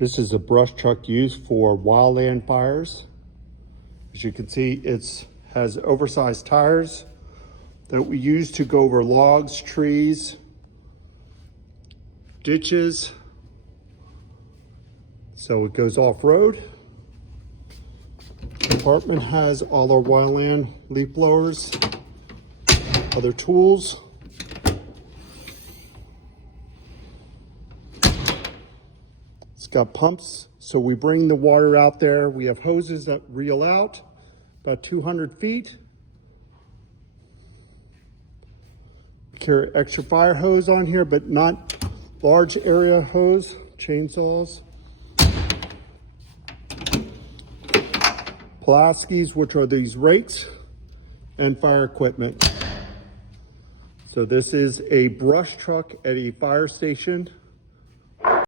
This is a brush truck used for wildland fires. As you can see, it has oversized tires that we use to go over logs, trees, ditches. So it goes off-road. The compartment has all our wildland leaf blowers, other tools. It's got pumps, so we bring the water out there. We have hoses that reel out about 200 feet. Carry extra fire hose on here, but not large area hose, chainsaws. Pulaskis, which are these rakes, and fire equipment. So this is a brush truck at a fire station.